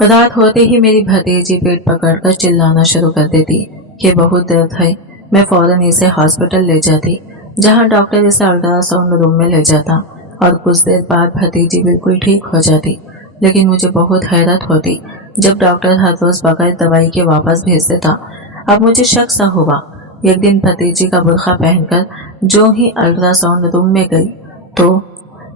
रात होते ही मेरी भतीजी पेट पकड़कर चिल्लाना शुरू कर देती कि बहुत दर्द है। मैं फौरन इसे हॉस्पिटल ले जाती, जहां डॉक्टर इसे अल्ट्रासाउंड रूम में ले जाता और कुछ देर बाद भतीजी बिल्कुल ठीक हो जाती। लेकिन मुझे बहुत हैरत होती जब डॉक्टर हर रोज बगैर दवाई के वापस भेज देता। अब मुझे शक सा हुआ। एक दिन भतीजी का बुर्का पहनकर जो ही अल्ट्रासाउंड रूम में गई तो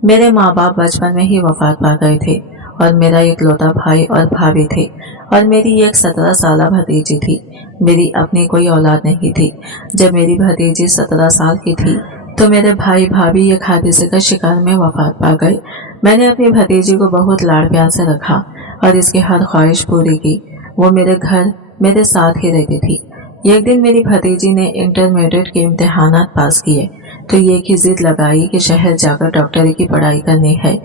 मेरे माँ बाप बचपन में ही वफात पा गए थे और मेरा इकलौता भाई और भाभी थे और मेरी एक 17 साल भतीजी थी। मेरी अपनी कोई औलाद नहीं थी। जब मेरी भतीजी 17 साल की थी तो मेरे भाई भाभी एक हादसे का शिकार में वफात पा गए। मैंने अपनी भतीजी को बहुत लाड़ प्यार से रखा और इसकी हर ख्वाहिश पूरी की। वो मेरे घर मेरे साथ ही रहती थी। एक दिन मेरी भतीजी ने इंटरमीडिएट के इम्तिहानात पास किए तो ये की जिद लगाई कि शहर जाकर डॉक्टरी की पढ़ाई करनी है।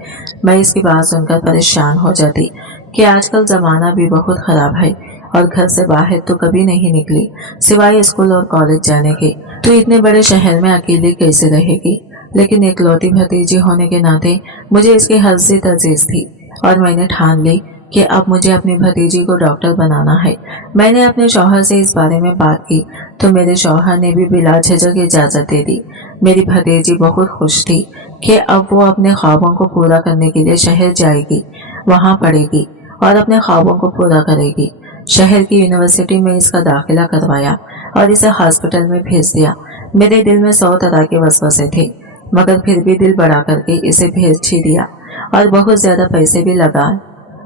मैं इसकी बात सुनकर परेशान हो जाती कि आजकल ज़माना भी बहुत ख़राब है और घर से बाहर तो कभी नहीं निकली सिवाय स्कूल और कॉलेज जाने के। तो इतने बड़े शहर में अकेली कैसे रहेगी। लेकिन इकलौती भतीजी होने के नाते मुझे इसकी हर जिद अजीज थी और मैंने ठान ली कि अब मुझे अपनी भतीजी को डॉक्टर बनाना है। मैंने अपने शौहर से इस बारे में बात की तो मेरे शौहर ने भी बिला झिझक इजाज़त दे दी। मेरी भतीजी बहुत खुश थी कि अब वो अपने ख्वाबों को पूरा करने के लिए शहर जाएगी, वहाँ पढ़ेगी और अपने ख्वाबों को पूरा करेगी। शहर की यूनिवर्सिटी में इसका दाखिला करवाया और इसे हॉस्पिटल में भेज दिया। मेरे दिल में 100 तरह के वसवसे थे, मगर फिर भी दिल बड़ा करके इसे भेज ही दिया और बहुत ज़्यादा पैसे भी लगा।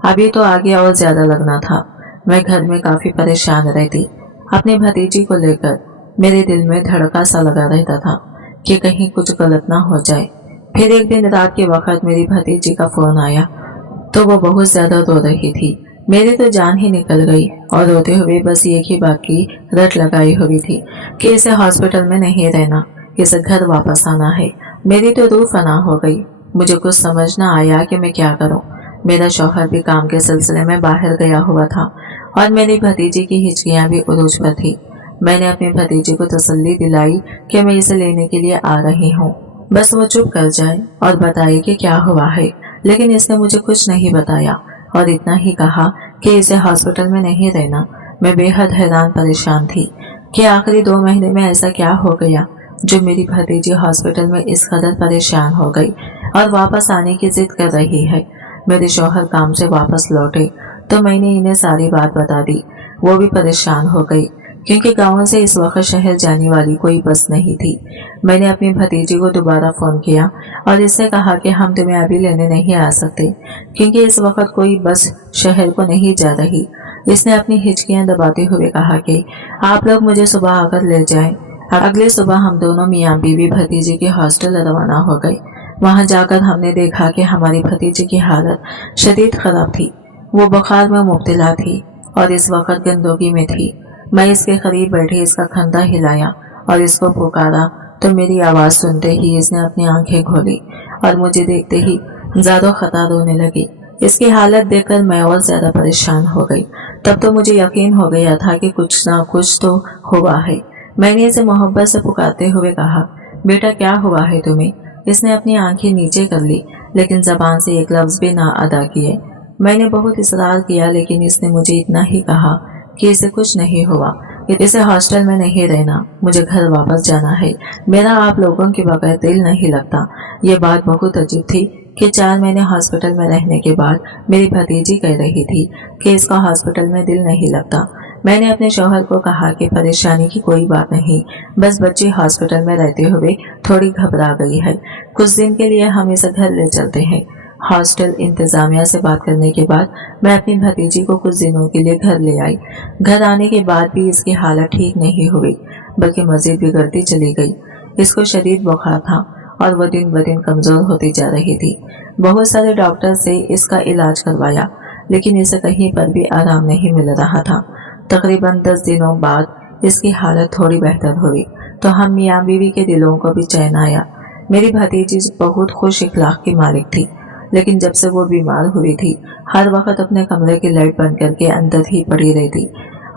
अभी तो आगे और ज़्यादा लगना था। मैं घर में काफ़ी परेशान रहती अपनी भतीजी को लेकर। मेरे दिल में धड़का सा लगा रहता था कि कहीं कुछ गलत ना हो जाए। फिर एक दिन रात के वक्त मेरी भतीजी का फ़ोन आया तो वो बहुत ज़्यादा रो रही थी। मेरी तो जान ही निकल गई और रोते हुए बस एक ही बात की रट लगाई हुई थी कि इसे हॉस्पिटल में नहीं रहना, इसे घर वापस आना है। मेरी तो रूह फना हो गई। मुझे कुछ समझ न आया कि मैं क्या करूं। मेरा शौहर भी काम के सिलसिले में बाहर गया हुआ था और मेरी भतीजी की हिचकियां भी उरूज पर थी। मैंने अपनी भतीजी को तसल्ली दिलाई कि मैं इसे लेने के लिए आ रही हूँ, बस वो चुप कर जाए और बताए कि क्या हुआ है। लेकिन इसने मुझे कुछ नहीं बताया और इतना ही कहा कि इसे हॉस्पिटल में नहीं रहना। मैं बेहद हैरान परेशान थी कि आखिरी 2 महीने में ऐसा क्या हो गया जो मेरी भतीजी हॉस्पिटल में इस कदर परेशान हो गई और वापस आने की जिद कर रही है। मेरे शौहर काम से वापस लौटे तो मैंने इन्हें सारी बात बता दी। वो भी परेशान हो गई क्योंकि गाँव से इस वक्त शहर जाने वाली कोई बस नहीं थी। मैंने अपनी भतीजी को दोबारा फ़ोन किया और इससे कहा कि हम तुम्हें अभी लेने नहीं आ सकते क्योंकि इस वक्त कोई बस शहर को नहीं जा रही। इसने अपनी हिचकियां दबाते हुए कहा कि आप लोग मुझे सुबह आकर ले जाएं। अगले सुबह हम दोनों मियाँ बीवी भतीजी के हॉस्टल रवाना हो गए। वहाँ जाकर हमने देखा कि हमारी भतीजी की हालत शदीद ख़राब थी। वो बुखार में मुब्तला थी और इस वक्त गंदगी में थी। मैं इसके करीब बैठे इसका कंधा हिलाया और इसको पुकारा तो मेरी आवाज़ सुनते ही इसने अपनी आंखें खोली और मुझे देखते ही ज़्यादा खता रोने लगी। इसकी हालत देखकर मैं और ज़्यादा परेशान हो गई। तब तो मुझे यकीन हो गया था कि कुछ ना कुछ तो हुआ है। मैंने इसे मोहब्बत से पुकारते हुए कहा, बेटा क्या हुआ है तुम्हें? इसने अपनी आंखें नीचे कर ली लेकिन ज़बान से एक लफ्ज़ भी ना अदा किए। मैंने बहुत इसरार किया लेकिन इसने मुझे इतना ही कहा कि इसे कुछ नहीं हुआ, इसे हॉस्टल में नहीं रहना, मुझे घर वापस जाना है, मेरा आप लोगों के बगैर दिल नहीं लगता। ये बात बहुत अजीब थी कि 4 महीने हॉस्पिटल में रहने के बाद मेरी भतीजी कह रही थी कि इसका हॉस्पिटल में दिल नहीं लगता। मैंने अपने शौहर को कहा कि परेशानी की कोई बात नहीं, बस बच्ची हॉस्पिटल में रहते हुए थोड़ी घबरा गई है, कुछ दिन के लिए हम इसे घर ले चलते हैं। हॉस्टल इंतजामिया से बात करने के बाद मैं अपनी भतीजी को कुछ दिनों के लिए घर ले आई। घर आने के बाद भी इसकी हालत ठीक नहीं हुई बल्कि मजीद बिगड़ती चली गई। इसको शदीद बुखार था और वो दिन ब दिन कमज़ोर होती जा रही थी। बहुत सारे डॉक्टर से इसका इलाज करवाया लेकिन इसे कहीं पर भी आराम नहीं मिल रहा था। तकरीबन 10 दिनों बाद इसकी हालत थोड़ी बेहतर हुई तो हम मियाँ बीवी के दिलों को भी चैन आया। मेरी भतीजी बहुत खुश इखलाक की मालिक थी लेकिन जब से वो बीमार हुई थी हर वक्त अपने कमरे की लाइट बंद करके अंदर ही पड़ी रहती।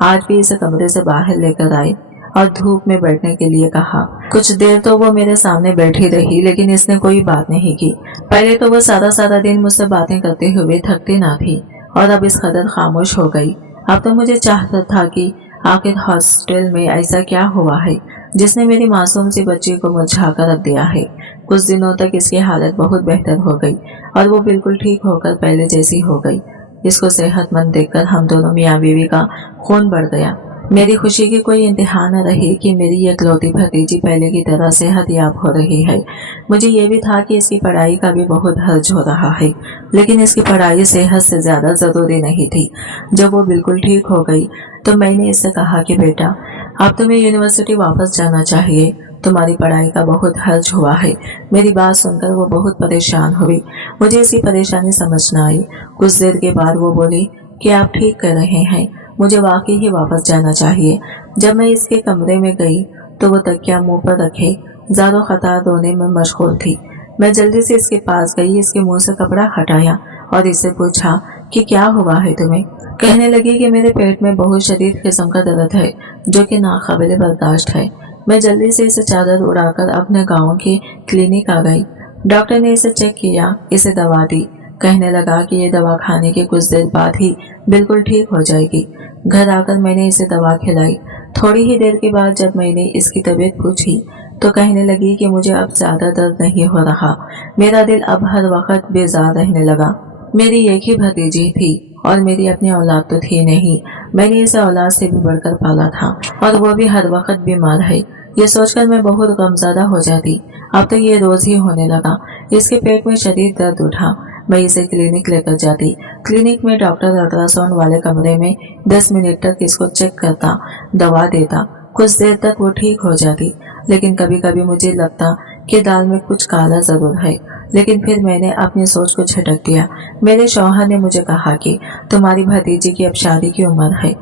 आज भी इसे कमरे से बाहर लेकर आए और धूप में बैठने के लिए कहा। कुछ देर तो वो मेरे सामने बैठी रही लेकिन इसने कोई बात नहीं की। पहले तो वो सारा दिन मुझसे बातें करते हुए थकती ना थी और अब इस कदर खामोश हो गई। अब तो मुझे चाहता था कि आखिर हॉस्टल में ऐसा क्या हुआ है जिसने मेरी मासूम सी बच्ची को मुरझा कर रख दिया है। कुछ दिनों तक इसकी हालत बहुत बेहतर हो गई और वो बिल्कुल ठीक होकर पहले जैसी हो गई। इसको सेहतमंद देखकर हम दोनों मियाँ बीवी का खून बढ़ गया। मेरी खुशी की कोई इंतहा न रही कि मेरी ये इकलौती भतीजी पहले की तरह सेहतयाब हो रही है। मुझे ये भी था कि इसकी पढ़ाई का भी बहुत हर्ज हो रहा है, लेकिन इसकी पढ़ाई सेहत से ज़्यादा ज़रूरी नहीं थी। जब वो बिल्कुल ठीक हो गई तो मैंने इससे कहा कि बेटा, अब तुम्हें यूनिवर्सिटी वापस जाना चाहिए, तुम्हारी पढ़ाई का बहुत हर्ज हुआ है। मेरी बात सुनकर वो बहुत परेशान हुई। मुझे इसकी परेशानी समझ न आई। कुछ देर के बाद वो बोली कि आप ठीक कर रहे हैं, मुझे वाकई ही वापस जाना चाहिए। जब मैं इसके कमरे में गई तो वो तकिया मुंह पर रखे ज़ारो खतार रोने में मशगूल थी। मैं जल्दी से इसके पास गई, इसके मुंह से कपड़ा हटाया और इससे पूछा कि क्या हुआ है तुम्हें। कहने लगी कि मेरे पेट में बहुत शदीद किस्म का दर्द है जो कि नाकाबिले बर्दाश्त है। मैं जल्दी से इसे चादर उड़ाकर अपने गाँव के क्लिनिक आ गई। डॉक्टर ने इसे चेक किया, इसे दवा दी। कहने लगा कि ये दवा खाने के कुछ देर बाद ही बिल्कुल ठीक हो जाएगी। घर आकर मैंने इसे दवा खिलाई। थोड़ी ही देर के बाद जब मैंने इसकी तबीयत पूछी तो कहने लगी कि मुझे अब ज़्यादा दर्द नहीं हो रहा, मेरा दिल अब हर वक्त बेजार रहने लगा। मेरी एक ही भतीजी थी और मेरी अपनी औलाद तो थी नहीं। मैंने इसे औलाद से भी बढ़कर पाला था और वो भी हर वक्त बीमार है। ये सोचकर मैं बहुत गमज़दा हो जाती। अब तो ये रोज़ ही होने लगा। इसके पेट में शदीद दर्द उठा। मैं इसे क्लिनिक लेकर जाती। क्लिनिक में डॉक्टर अल्ट्रासाउंड वाले कमरे में 10 मिनट तक इसको चेक करता, दवा देता। कुछ देर तक वो ठीक हो जाती, लेकिन कभी कभी मुझे लगता कि दाल में कुछ काला ज़रूर है। लेकिन फिर मैंने अपनी सोच को झटक दिया। मेरे शौहर ने मुझे कहा कि तुम्हारी भतीजी की अब शादी की उम्र है,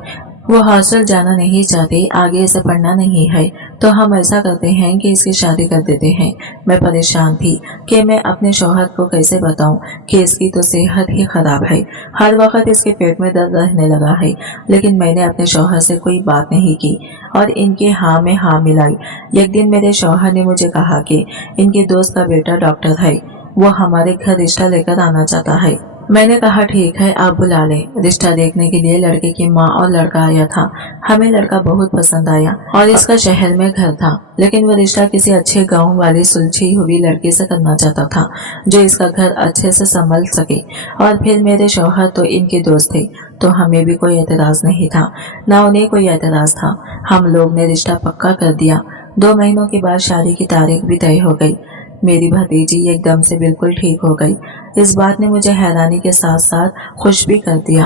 वो हॉस्टल जाना नहीं चाहती, आगे इसे पढ़ना नहीं है, तो हम ऐसा करते हैं कि इसकी शादी कर देते हैं। मैं परेशान थी कि मैं अपने शौहर को कैसे बताऊं कि इसकी तो सेहत ही खराब है, हर वक्त इसके पेट में दर्द रहने लगा है। लेकिन मैंने अपने शौहर से कोई बात नहीं की और इनके हाँ में हाँ मिलाई। एक दिन मेरे शौहर ने मुझे कहा कि इनके दोस्त का बेटा डॉक्टर है, वो हमारे घर रिश्ता लेकर आना चाहता है। मैंने कहा ठीक है, आप बुला लें। रिश्ता देखने के लिए लड़के की माँ और लड़का आया था। हमें लड़का बहुत पसंद आया और इसका शहर में घर था, लेकिन वह रिश्ता किसी अच्छे गांव वाली सुलझी हुई लड़की से करना चाहता था जो इसका घर अच्छे से संभल सके। और फिर मेरे शौहर तो इनके दोस्त थे, तो हमें भी कोई एतराज नहीं था, ना उन्हें कोई एतराज था। हम लोग ने रिश्ता पक्का कर दिया। 2 महीनों के बाद शादी की तारीख भी तय हो गई। मेरी भतीजी एकदम से बिल्कुल ठीक हो गई। इस बात ने मुझे हैरानी के साथ साथ खुश भी कर दिया।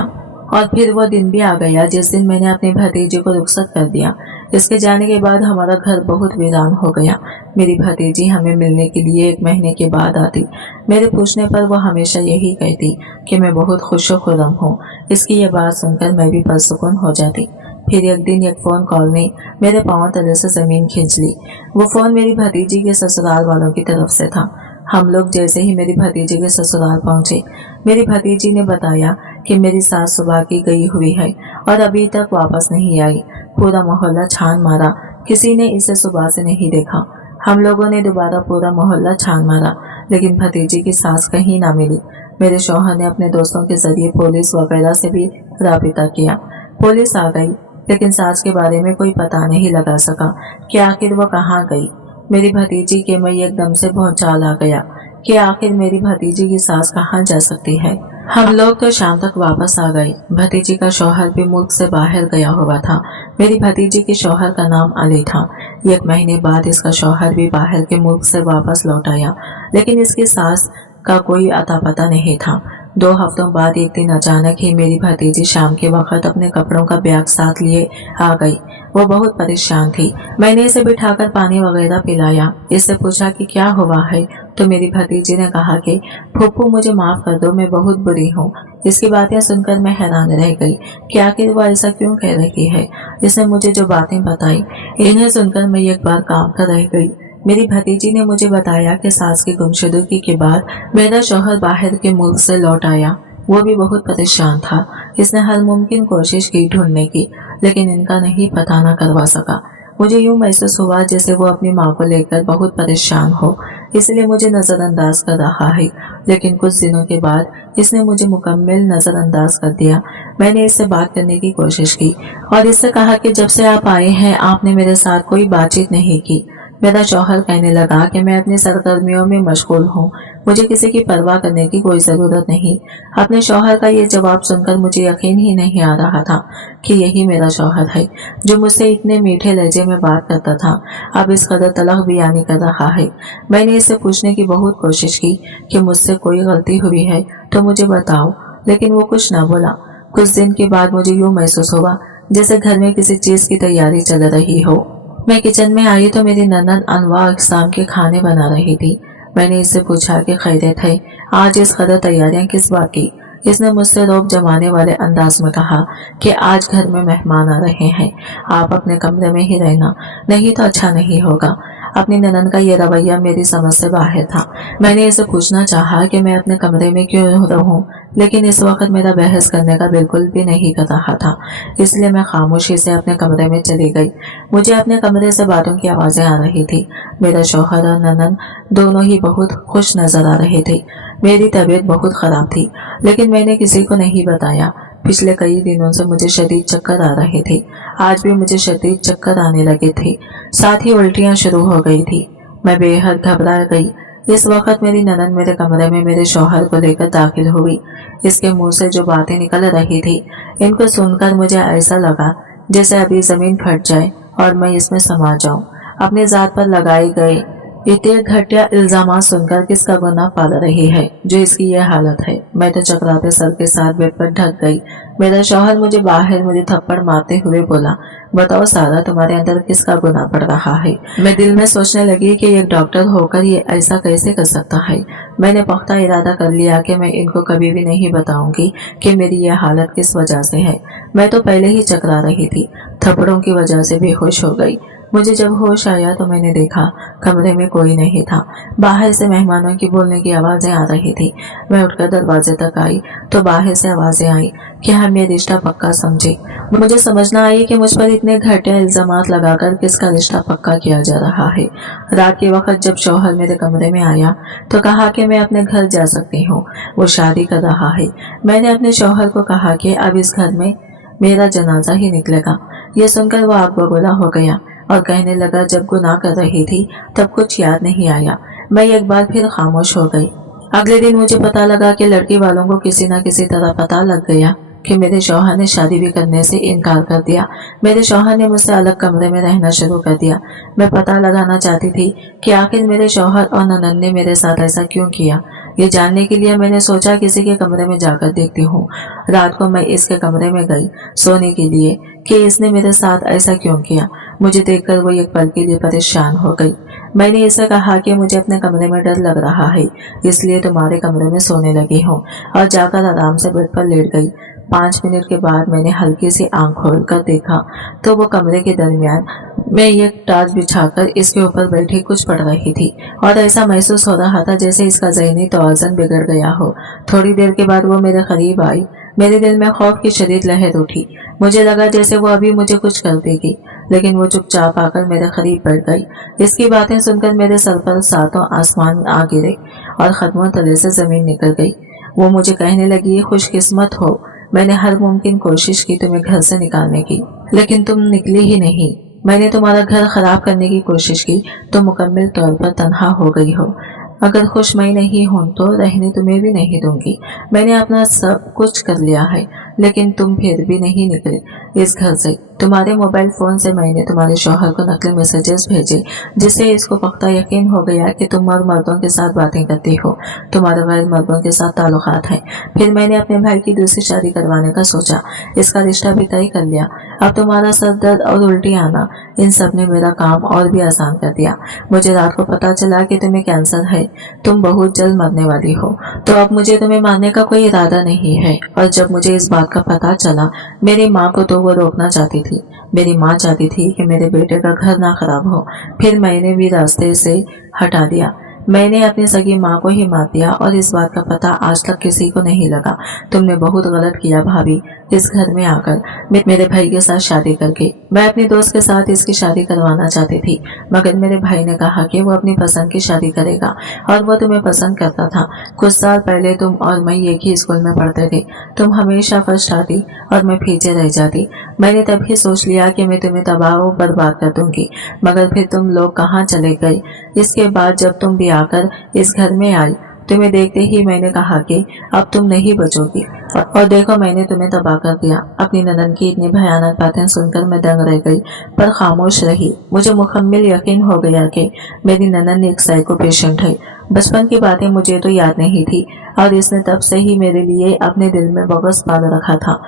और फिर वो दिन भी आ गया जिस दिन मैंने अपनी भतीजी को रुखसत कर दिया। इसके जाने के बाद हमारा घर बहुत वीरान हो गया। मेरी भतीजी हमें मिलने के लिए 1 महीने के बाद आती। मेरे पूछने पर वो हमेशा यही कहती कि मैं बहुत खुश खुर्रम हूँ। इसकी ये बात सुनकर मैं भी पुरसुकून हो जाती। फिर एक दिन एक फ़ोन कॉल ने मेरे पाँव तले से ज़मीन खींच ली। वो फ़ोन मेरी भतीजी के ससुराल वालों की तरफ से था। हम लोग जैसे ही मेरी भतीजी के ससुराल पहुंचे, मेरी भतीजी ने बताया कि मेरी सास सुबह की गई हुई है और अभी तक वापस नहीं आई। पूरा मोहल्ला छान मारा, किसी ने इसे सुबह से नहीं देखा। हम लोगों ने दोबारा पूरा मोहल्ला छान मारा, लेकिन भतीजी की सास कहीं ना मिली। मेरे शौहर ने अपने दोस्तों के जरिए पुलिस वगैरह से भी राबिता किया। पुलिस आ गई, लेकिन सास के बारे में कोई पता नहीं लगा सका कि आखिर वो कहाँ गई। मेरी भतीजी के मैं एकदम से भौचाल आ गया कि आखिर मेरी भतीजी की सास कहाँ जा सकती है। हम लोग तो शाम तक वापस आ गए। भतीजी का शौहर भी मुल्क से बाहर गया हुआ था। मेरी भतीजी के शौहर का नाम अली था। 1 महीने बाद इसका शौहर भी बाहर के मुल्क से वापस लौट आया, लेकिन इसकी सास का कोई अता पता नहीं था। 2 हफ्तों बाद एक दिन अचानक ही मेरी भतीजी शाम के वक्त अपने कपड़ों का बैग साथ लिए आ गई। वो बहुत परेशान थी। मैंने इसे बिठाकर पानी वगैरह पिलाया। इससे पूछा कि क्या हुआ है, तो मेरी भतीजी ने कहा कि फूफू मुझे माफ़ कर दो, मैं बहुत बुरी हूँ। इसकी बातें सुनकर मैं हैरान रह गई कि आखिर वो ऐसा क्यों कह रही है। इसने मुझे जो बातें बताई, इन्हें सुनकर मैं एक बार काम कर रह गई। मेरी भतीजी ने मुझे बताया कि सास की गुमशुदगी के बाद मेरा शौहर बाहर के मुल्क से लौट आया। वो भी बहुत परेशान था। इसने हर मुमकिन कोशिश की ढूंढने की, लेकिन इनका नहीं पता न करवा सका। मुझे यूं महसूस हुआ जैसे वो अपनी माँ को लेकर बहुत परेशान हो, इसलिए मुझे नजरअंदाज कर रहा है। लेकिन कुछ दिनों के बाद इसने मुझे मुकम्मल नजरअंदाज कर दिया। मैंने इससे बात करने की कोशिश की और इससे कहा कि जब से आप आए हैं आपने मेरे साथ कोई बातचीत नहीं की। मेरा शौहर कहने लगा कि मैं अपनी सरगर्मियों में मशगूल हूँ, मुझे किसी की परवाह करने की कोई ज़रूरत नहीं। अपने शौहर का ये जवाब सुनकर मुझे यकीन ही नहीं आ रहा था कि यही मेरा शौहर है जो मुझसे इतने मीठे लहजे में बात करता था, अब इस कदर तलख बयानी कर रहा है। मैंने इससे पूछने की बहुत कोशिश की कि मुझसे कोई गलती हुई है तो मुझे बताओ, लेकिन वो कुछ न बोला। कुछ दिन के बाद मुझे यूँ महसूस हुआ जैसे घर में किसी चीज़ की तैयारी चल रही हो। मैं किचन में आई तो मेरी ननद अनवा अक़साम के खाने बना रही थी। मैंने इससे पूछा कि खैरियत है, आज इस कदर तैयारियां किस बात की? इसने मुझसे रौब जमाने वाले अंदाज में कहा कि आज घर में मेहमान आ रहे हैं, आप अपने कमरे में ही रहना, नहीं तो अच्छा नहीं होगा। अपनी ननद का ये रवैया मेरी समझ से बाहर था। मैंने इसे पूछना चाहा कि मैं अपने कमरे में क्यों रहूं, लेकिन इस वक्त मेरा बहस करने का बिल्कुल भी नहीं कर रहा था, इसलिए मैं खामोशी से अपने कमरे में चली गई। मुझे अपने कमरे से बातों की आवाज़ें आ रही थी। मेरा शौहर और ननद दोनों ही बहुत खुश नजर आ रहे थे। मेरी तबीयत बहुत ख़राब थी, लेकिन मैंने किसी को नहीं बताया। पिछले कई दिनों से मुझे शदीद चक्कर आ रहे थे। आज भी मुझे शदीद चक्कर आने लगे थे, साथ ही उल्टियाँ शुरू हो गई थी। मैं बेहद घबरा गई। इस वक्त मेरी ननद मेरे कमरे में मेरे शौहर को लेकर दाखिल हुई। इसके मुंह से जो बातें निकल रही थी, इनको सुनकर मुझे ऐसा लगा जैसे अभी ज़मीन फट जाए और मैं इसमें समा जाऊं। अपनी ज़ात पर लगाए गए इतने घटिया इल्जाम सुनकर किसका गुनाह पाल रही है जो इसकी ये हालत है। मैं तो चकराते सर के साथ बेड पर ढक गई। मेरा शौहर मुझे थप्पड़ मारते हुए बोला, बताओ सारा, तुम्हारे अंदर किसका गुनाह पड़ रहा है? मैं दिल में सोचने लगी कि एक डॉक्टर होकर ये ऐसा कैसे कर सकता है। मैंने पुख्ता इरादा कर लिया कि मैं इनको कभी भी नहीं बताऊंगी कि मेरी ये हालत किस वजह से है। मैं तो पहले ही चकरा रही थी, थप्पड़ों की वजह से बेहोश हो गई। मुझे जब होश आया तो मैंने देखा कमरे में कोई नहीं था। बाहर से मेहमानों की बोलने की आवाज़ें आ रही थी। मैं उठकर दरवाजे तक आई तो बाहर से आवाज़ें आई कि हम ये रिश्ता पक्का समझे। मुझे समझना आई कि मुझ पर इतने घटिया इल्जामात लगाकर किसका रिश्ता पक्का किया जा रहा है। रात के वक्त जब शौहर मेरे कमरे में आया तो कहा कि मैं अपने घर जा सकती हूँ, वो शादी कर रहा है। मैंने अपने शौहर को कहा कि अब इस घर में मेरा जनाजा ही निकलेगा। यह सुनकर वो आग बबूला हो गया और कहने लगा, जब गुनाह कर रही थी तब कुछ याद नहीं आया। मैं एक बार फिर खामोश हो गई। अगले दिन मुझे पता लगा कि लड़की वालों को किसी न किसी तरह पता लग गया कि मेरे शौहर ने शादी भी करने से इनकार कर दिया। मेरे शौहर ने मुझसे अलग कमरे में रहना शुरू कर दिया। मैं पता लगाना चाहती थी कि आखिर मेरे शौहर और ननद ने मेरे साथ ऐसा क्यों किया। ये जानने के लिए मैंने सोचा किसी के कमरे में जाकर देखती हूँ। रात को मैं इसके कमरे में गई सोने के लिए कि इसने मेरे साथ ऐसा क्यों किया। मुझे देखकर वो एक पल के लिए परेशान हो गई। मैंने इसे कहा कि मुझे अपने कमरे में डर लग रहा है, इसलिए तुम्हारे कमरे में सोने लगी हूँ, और जाकर आराम से बेड पर लेट गई। 5 मिनट के बाद मैंने हल्की सी आंख खोलकर देखा तो वो कमरे के दरमियान में एक टाट बिछाकर इसके ऊपर बैठी कुछ पढ़ रही थी, और ऐसा महसूस हो रहा था जैसे इसका ज़हनी तवाज़ुन बिगड़ गया हो। थोड़ी देर के बाद वो मेरे करीब आई। मेरे दिल में खौफ की शदीद लहर उठी। मुझे लगा जैसे वो अभी मुझे कुछ कर देगी, लेकिन वो चुपचाप आकर मेरे करीब बैठ गई। इसकी बातें सुनकर मेरे सर पर सातों आसमान आ गिरे और कदमों तले से जमीन निकल गई। वो मुझे कहने लगी, खुशकिस्मत हो, मैंने हर मुमकिन कोशिश की तुम्हें घर से निकालने की, लेकिन तुम निकली ही नहीं। मैंने तुम्हारा घर खराब करने की कोशिश की तो मुकम्मल तौर पर तन्हा हो गई हो। अगर खुश मैं नहीं हूं तो रहने तुम्हें भी नहीं दूंगी। मैंने अपना सब कुछ कर लिया है, लेकिन तुम फिर भी नहीं निकले इस घर से। तुम्हारे मोबाइल फोन से मैंने तुम्हारे शौहर को नकली मैसेजेस भेजे, जिससे इसको पक्का यकीन हो गया कि तुम और मर्दों के साथ बातें करती हो, तुम्हारे गैर मर्दों के साथ ताल्लुकात हैं। फिर मैंने अपने भाई की दूसरी शादी करवाने का सोचा, इसका रिश्ता भी तय कर लिया। अब तुम्हारा सर दर्द और उल्टी आना, इन सब ने मेरा काम और भी आसान कर दिया। मुझे रात को पता चला कि तुम्हें कैंसर है, तुम बहुत जल्द मरने वाली हो, तो अब मुझे तुम्हें मारने का कोई इरादा नहीं है। और जब मुझे इस बात का पता चला, मेरी माँ को तो वो रोकना चाहती थी। मेरी माँ चाहती थी कि मेरे बेटे का घर ना खराब हो, फिर मैंने भी रास्ते से हटा दिया। मैंने अपनी सगी माँ को ही मार दिया और इस बात का पता आज तक किसी को नहीं लगा। तुमने बहुत गलत किया भाभी, इस घर में आकर मेरे भाई के साथ शादी करके। मैं अपनी दोस्त के साथ इसकी शादी करवाना चाहती थी, मगर मेरे भाई ने कहा कि वो अपनी पसंद की शादी करेगा और वो तुम्हें पसंद करता था। कुछ साल पहले तुम और मैं एक ही स्कूल में पढ़ते थे। तुम हमेशा फर्स्ट आती और मैं पीछे रह जाती। मैंने तभी सोच लिया कि मैं तुम्हें तबाह और बर्बाद कर दूंगी, मगर फिर तुम लोग कहाँ चले गए। इसके बाद जब तुम भी आकर इस घर में आई, तुम्हें देखते ही मैंने कहा कि अब तुम नहीं बचोगी, और देखो मैंने तुम्हें तबाह कर दिया। अपनी ननद की इतनी भयानक बातें सुनकर मैं दंग रह गई, पर खामोश रही। मुझे मुकम्मल यकीन हो गया कि मेरी ननद एक साइको पेशेंट है। बचपन की बातें मुझे तो याद नहीं थी और इसने तब से ही मेरे लिए अपने दिल में बगस पाल रखा था।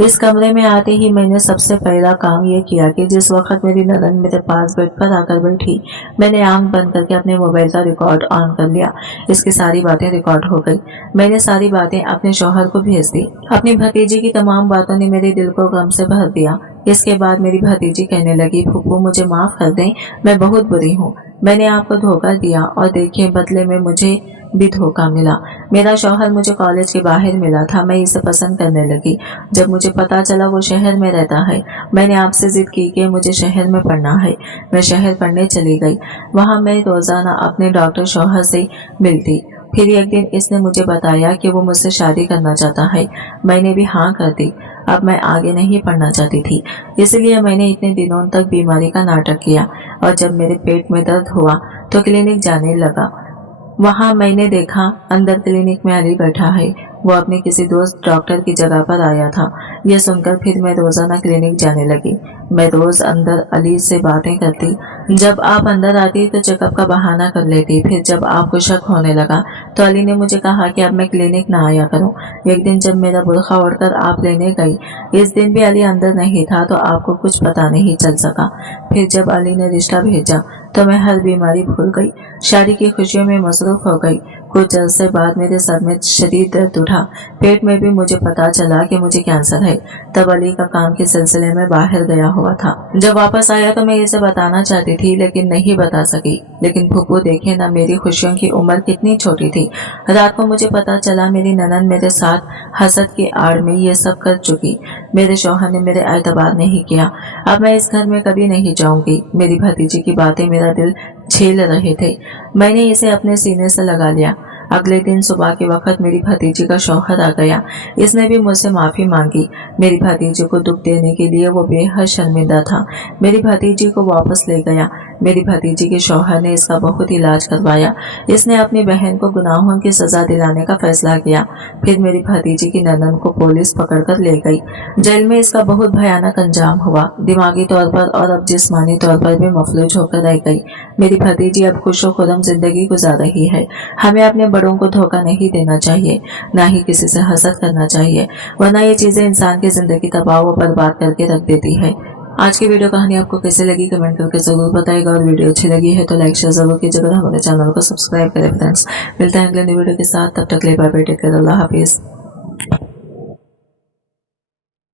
इस कमरे में आते ही मैंने सबसे पहला काम ये किया कि जिस वक्त मेरी ननद मेरे पास बेड पर आकर बैठी, मैंने आंख बंद करके अपने मोबाइल का रिकॉर्ड ऑन कर लिया। इसकी सारी बातें रिकॉर्ड हो गई। मैंने सारी बातें अपने शौहर को भेज दी। अपनी भतीजी की तमाम बातों ने मेरे दिल को गम से भर दिया। इसके बाद मेरी भतीजी कहने लगी, फूफू मुझे माफ कर दें, मैं बहुत बुरी हूँ। मैंने आपको धोखा दिया और देखिए बदले में मुझे भी धोखा मिला। मेरा शौहर मुझे कॉलेज के बाहर मिला था, मैं इसे पसंद करने लगी। जब मुझे पता चला वो शहर में रहता है, मैंने आपसे जिद की कि मुझे शहर में पढ़ना है। मैं शहर पढ़ने चली गई। वहाँ मैं रोजाना अपने डॉक्टर शौहर से मिलती। फिर एक दिन इसने मुझे बताया कि वो मुझसे शादी करना चाहता है। मैंने भी हाँ कर दी। अब मैं आगे नहीं पढ़ना चाहती थी, इसलिए मैंने इतने दिनों तक बीमारी का नाटक किया और जब मेरे पेट में दर्द हुआ तो क्लिनिक जाने लगा। वहाँ मैंने देखा अंदर क्लिनिक में अली बैठा है। वो अपने किसी दोस्त डॉक्टर की जगह पर आया था। यह सुनकर फिर मैं रोजाना क्लिनिक जाने लगी। मैं रोज अंदर अली से बातें करती। जब आप अंदर आती तो चेकअप का बहाना कर लेती। फिर जब आपको शक होने लगा तो अली ने मुझे कहा कि अब मैं क्लिनिक ना आया करूं। एक दिन जब मेरा बुरखा ओढ़कर आप लेने गई, इस दिन भी अली अंदर नहीं था तो आपको कुछ पता नहीं चल सका। फिर जब अली ने रिश्ता भेजा तो मैं हर बीमारी भूल गई, शादी की खुशियों में मसरूफ हो गई। कुछ अरसे बाद मेरे सर में शदीद दर्द उठा। पेट में भी मुझे पता चला कि मुझे कैंसर है। तब अली का काम के सिलसिले में बाहर गया हुआ था। जब वापस आया तो मैं इसे बताना चाहती थी लेकिन नहीं बता सकी। लेकिन फूफू देखे ना मेरी खुशियों की उम्र कितनी छोटी थी। रात को मुझे पता चला मेरी ननद मेरे साथ हसद की आड़ में ये सब कर चुकी। मेरे शौहर ने मेरे एतबार नहीं किया। अब मैं इस घर में कभी नहीं जाऊंगी। मेरी भतीजी की बातें मेरा दिल झेल रहे थे। मैंने इसे अपने सीने से लगा लिया। अगले दिन सुबह के वक्त मेरी भतीजी का शौहर आ गया। इसने भी मुझसे माफी मांगी। मेरी भतीजी को दुख देने के लिए वो बेहद शर्मिंदा था। मेरी भतीजी को वापस ले गया। मेरी भतीजी के शौहर ने इसका बहुत इलाज करवाया। इसने अपनी बहन को गुनाहों की सजा दिलाने का फैसला किया। फिर मेरी भतीजी की ननद को पुलिस पकड़कर ले गई। जेल में इसका बहुत भयानक अंजाम हुआ। दिमागी तौर पर और अब जिस्मानी तौर पर भी मफलूज होकर रह गई। मेरी भतीजी अब खुशो खुरम जिंदगी गुजार रही है। हमें अपने बड़ों को धोखा नहीं देना चाहिए, ना ही किसी से हसद करना चाहिए, वरना ये चीजें इंसान की जिंदगी तबाह व बर्बाद करके रख देती है। आज की वीडियो कहानी आपको कैसे लगी कमेंट करके जरूर बताएगा, और वीडियो अच्छी लगी है तो लाइक शेयर जरूर कीजिएगा, हमारे चैनल को सब्सक्राइब करें फ्रेंड्स। मिलते हैं अगले वीडियो के साथ, तब तक के लिए बाय बाय, टेक केयर, अल्लाह हाफिज।